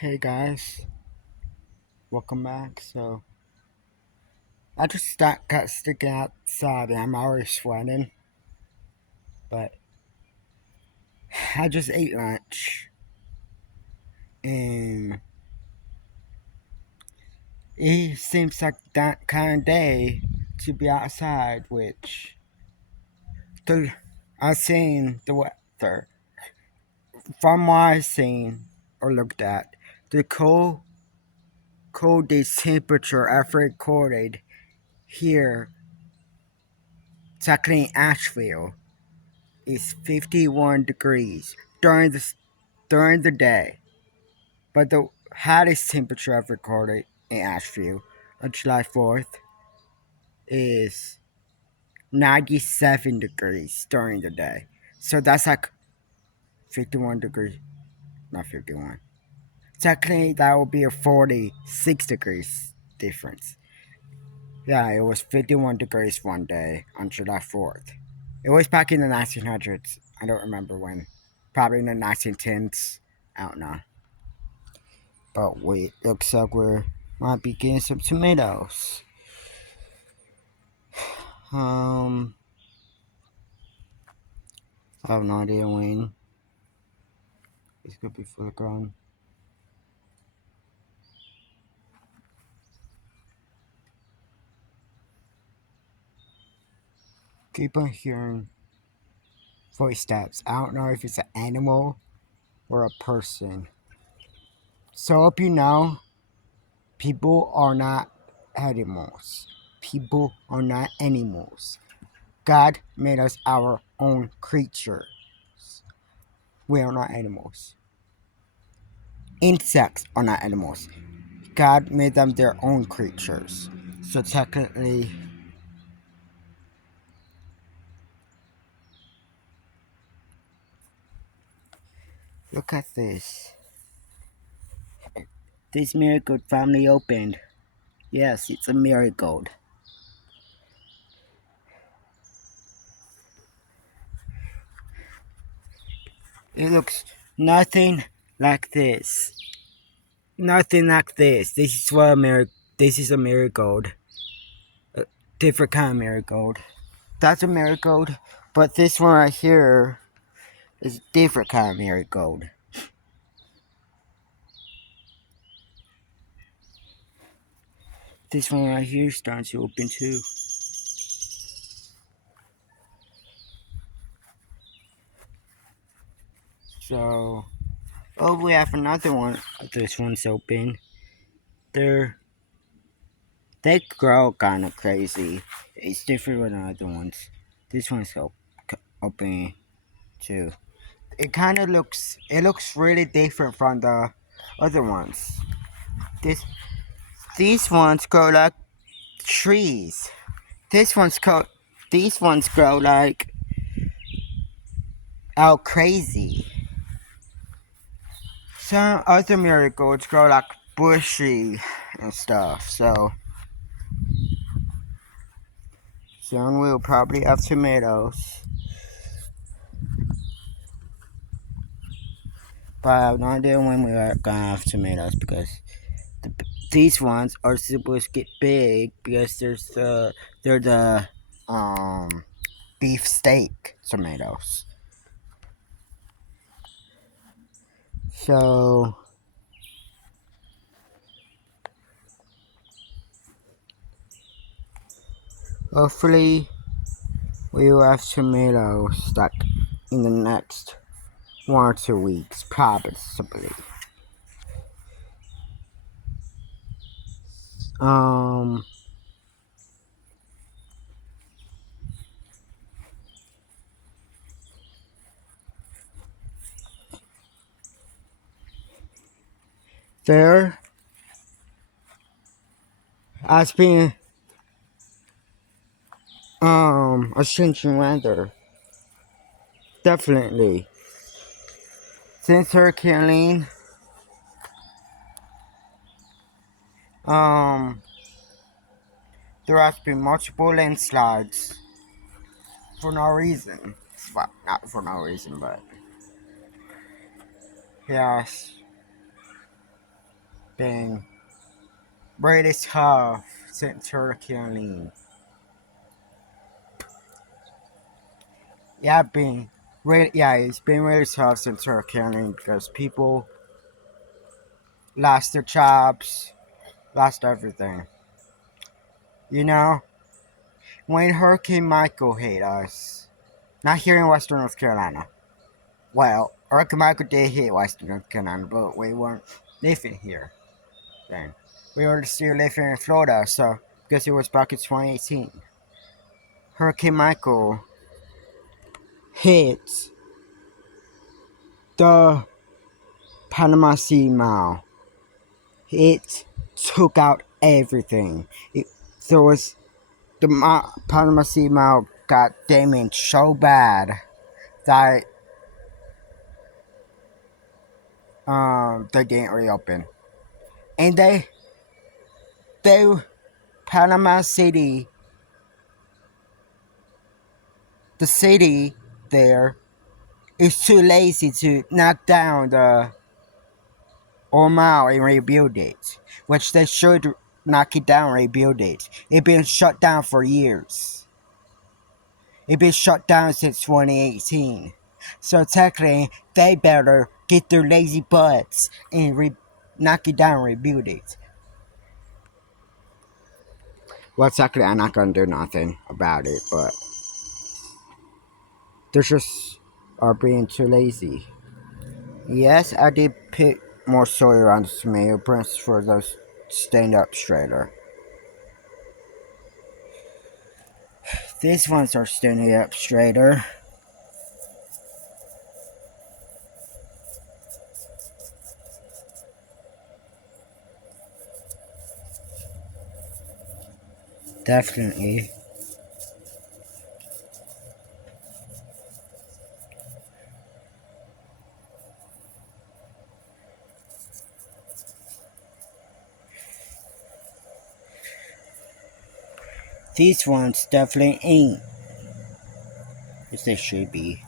Hey guys, welcome back. I just got sticking outside and I'm already sweating, but I just ate lunch and it seems like that kind of day to be outside, which the, I seen the weather from what I seen or looked at. The coldest temperature ever recorded here, exactly in Asheville, is 51 degrees during the day, but the hottest temperature I've recorded in Asheville on July 4th is 97 degrees during the day. So that's like 51 degrees, not 51. Technically, that would be a 46 degrees difference. Yeah, it was 51 degrees one day on July 4th. It was back in the 1900s. I don't remember when. Probably in the 1910s. I don't know. But wait, looks like we might be getting some tomatoes. Um, I have no idea when. This could be fully grown. Keep on hearing footsteps. I don't know if it's an animal or a person. So hope you know, people are not animals. People are not animals. God made us our own creatures. We are not animals. Insects are not animals. God made them their own creatures. So technically, look at this. This marigold finally opened. Yes, it's a marigold. It looks nothing like this. Nothing like this. This is a marigold. A different kind of marigold. That's a marigold, but this one right here is a different kind of marigold. This one right here is starting to open too. So, oh, we have another one. This one's open. They're they grow kind of crazy. It's different with the other ones. This one's open too. It looks really different from the other ones. This these ones grow like trees. This one's grow these ones grow like out crazy. Some other marigolds grow like bushy and stuff. So soon we'll probably have tomatoes. But I have no idea when we are gonna have tomatoes because the, these ones are supposed to get big because they're the beef steak tomatoes. So hopefully we will have tomatoes like in the next 1 or 2 weeks, probably. Um, there has been a changing weather, definitely. Since Hurricane Helene, um, there has been multiple landslides for no reason. Well, not for no reason, but yes. been really tough since Hurricane Helene. It's been really tough since Hurricane Helene because people lost their jobs, lost everything. You know, when Hurricane Michael hit us, not here in Western North Carolina. Well, Hurricane Michael did hit Western North Carolina, but we weren't living here then. We were still living in Florida, so because it was back in 2018. Hurricane Michael hit the Panama Canal. It took out everything. There was Panama Canal got damaged so bad that they didn't reopen, and they Panama City, the city there is too lazy to knock down the Ormal and rebuild it, which they should knock it down and rebuild it. It's been shut down for years. It's been shut down since 2018. So technically, they better get their lazy butts and knock it down and rebuild it. Well, technically, I'm not gonna do nothing about it, but they just are being too lazy. Yes, I did put more soil on the tomato plants for those stand up straighter. These ones are standing up straighter. Definitely. These ones definitely ain't. As they should be.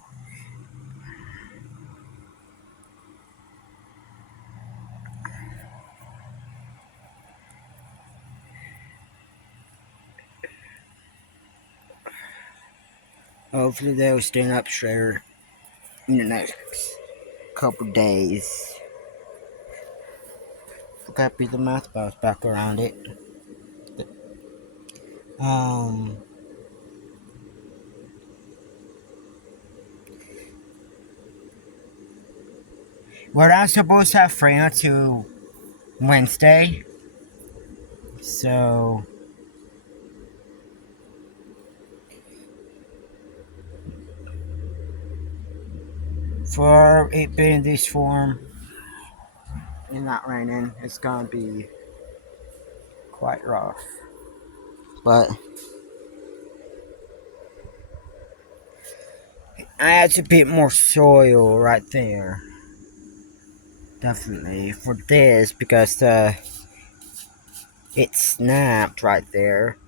Hopefully they'll stand up straighter in the next couple days. Gotta be the mouth bounce back around it. Um, we're not supposed to have free until Wednesday. So, for it being this form and not raining, it's gonna be quite rough. But I had to put more soil right there. Definitely for this because it snapped right there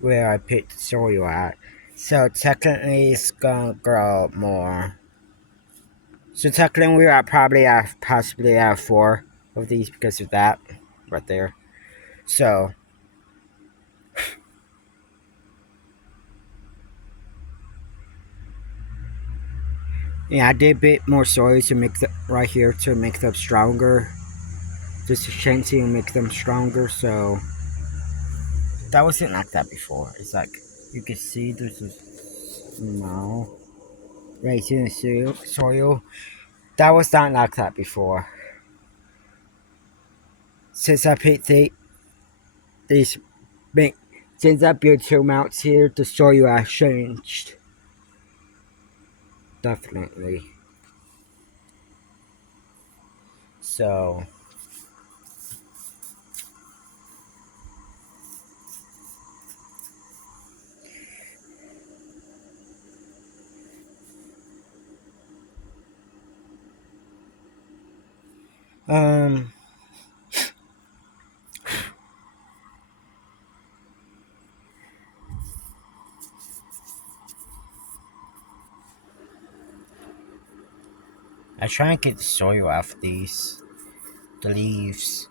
where I put the soil at. So technically it's gonna grow up more. So technically we are probably at possibly at 4 of these because of that right there. So yeah, I did a bit more soil to make the right here to make them stronger. Just to change and make them stronger. So that wasn't like that before. It's like you can see there's a small right in the soil. That was not like that before. Since I put these big, since I built two mounts here, the soil has changed. Definitely. So um I try and get the soil off these. the leaves.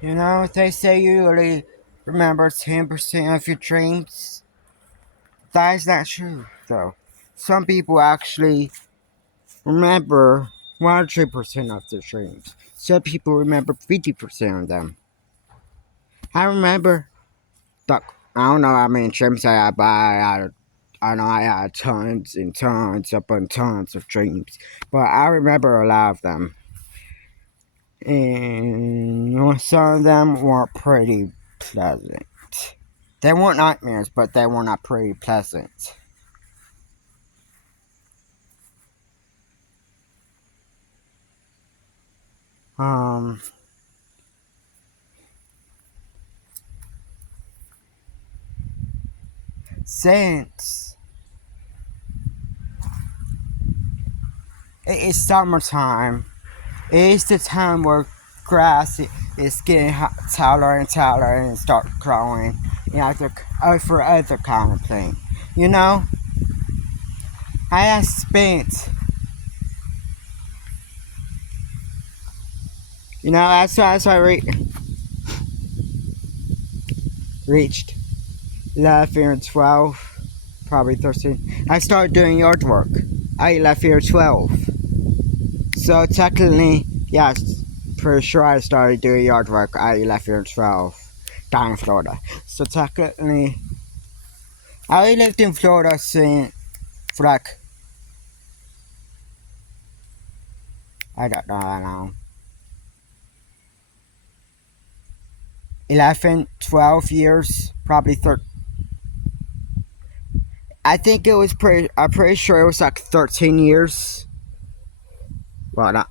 You know, they say you only remember 10% of your dreams. That is not true, though. Some people actually remember 100% of their dreams. Some people remember 50% of them. I remember, the, I don't know how many dreams I had, but I know I had tons and tons upon tons of dreams. But I remember a lot of them. And some of them weren't pretty pleasant. They weren't nightmares, but they were not pretty pleasant. Um, since it is summertime, it is the time where grass is getting taller and taller and start growing, for other kind of thing. You know, I have spent, as I reached 11 or 12, probably 13, I started doing yard work. I left here 12. So technically, yes, pretty sure I started doing yard work at 11 or 12 down in Florida. So technically, I lived in Florida for like, I don't know how long, 11, 12 years, probably 13. I think it was I'm pretty sure it was like 13 years. Well, not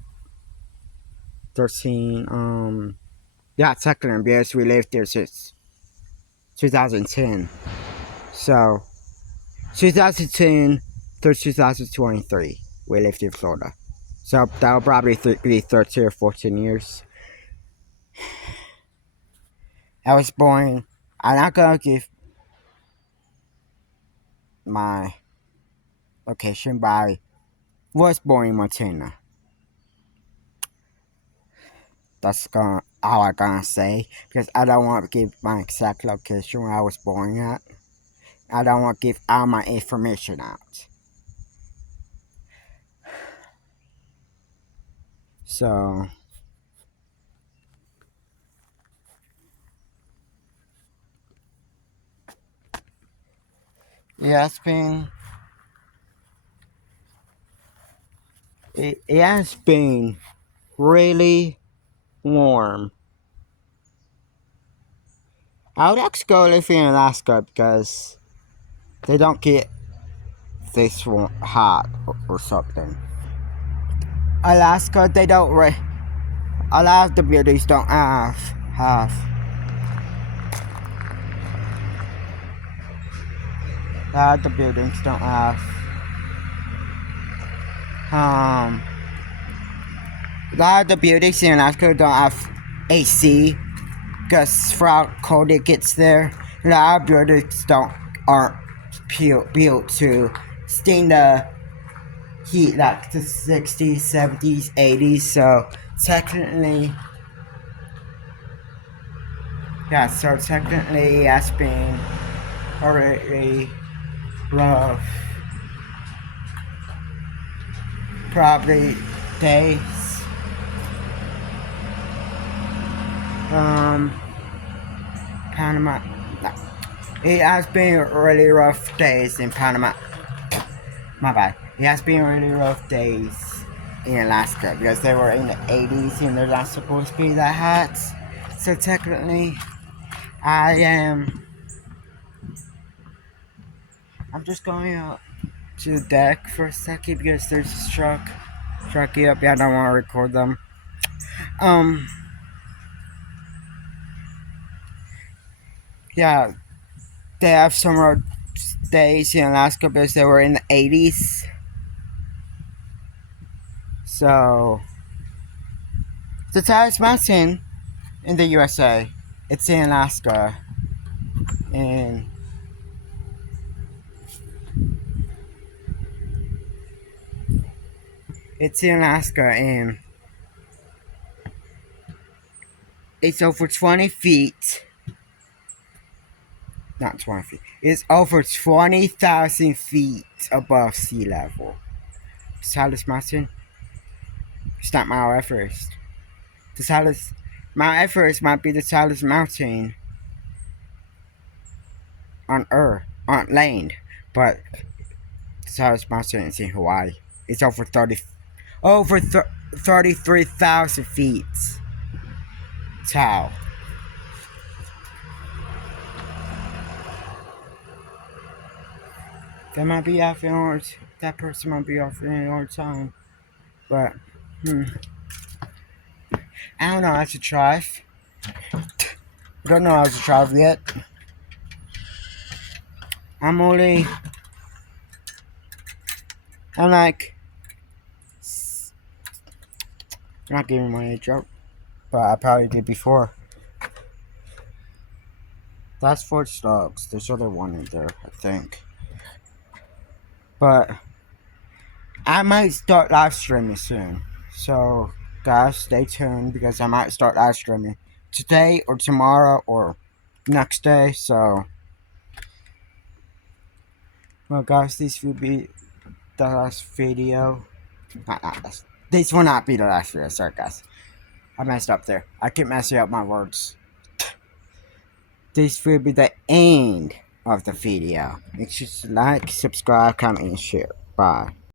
13, yeah, technically, because we lived there since 2010. So, 2010 through 2023, we lived in Florida. So, that'll probably be 13 or 14 years. I was born, I'm not gonna give my location, but I was born in Montana. That's all I'm gonna say, because I don't want to give my exact location where I was born at. I don't want to give all my information out. So, yeah, it has been really warm. I would actually go live in Alaska because they don't get this hot or something. Alaska, they don't. A lot of the buildings don't have. A lot of the buildings don't have. A lot of the buildings in Alaska don't have AC because for how cold it gets there. A lot of buildings aren't built to stand the heat like the 60s, 70s, 80s. So technically, it has been already rough. Probably days. Panama. It has been really rough days in Panama. My bad. It has been really rough days in Alaska because they were in the 80s and they're not supposed to be that hot. So technically, I'm just going out to the deck for a second because there's a truck here up. Yeah, I don't want to record them. Yeah, they have summer days in Alaska because they were in the 80s. So, the tallest mountain in the USA, it's in Alaska. And, It's in Alaska and it's over 20 feet. Not 20 feet. It's over 20,000 feet above sea level. The tallest mountain. It's not Mount Everest. The tallest Mount Everest might be the tallest mountain on Earth, on land, but the tallest mountain is in Hawaii. It's over 33,000 feet tall. That might be offering hard. That person might be offering a hard time, but I don't know how to drive. Don't know how to drive yet. I'm only. I'm like. I'm not giving my age up, but I probably did before. That's for dogs. There's other one in there, I think. But I might start live streaming soon. So, guys, stay tuned because I might start live streaming today or tomorrow or next day. So, well, guys, this will be the last video. This will not be the last video. Sorry, guys. I messed up there. I keep messing up my words. This will be the end of the video. Make sure to like, subscribe, comment, and share. Bye.